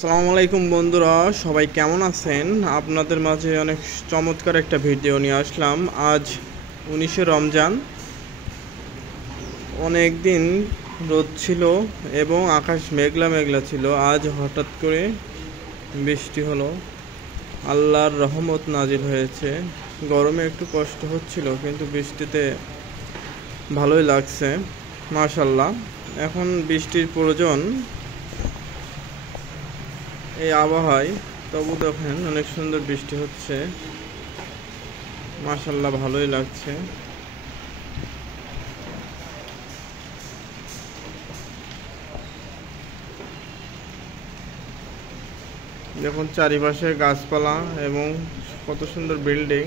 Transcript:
আসসালামু আলাইকুম বন্ধুরা, সবাই কেমন আছেন? আপনাদের মাঝে অনেক চমৎকার একটা ভিডিও নিয়ে আসলাম। আজ 19শে রমজান। অনেক দিন রোদ ছিল এবং আকাশ মেঘলা মেঘলা ছিল। আজ হঠাৎ করে বৃষ্টি হলো, আল্লাহর রহমত নাজিল হয়েছে। গরমে একটু কষ্ট হচ্ছিল, কিন্তু বৃষ্টিতে ভালোই লাগছে, মাশাআল্লাহ। এখন বৃষ্টির প্রয়োজন এই আবহাওয়ায়। তবু দেখেন অনেক সুন্দর বৃষ্টি হচ্ছে, মাশাআল্লাহ, ভালোই লাগছে। দেখুন চারিপাশে গাছপালা এবং কত সুন্দর বিল্ডিং।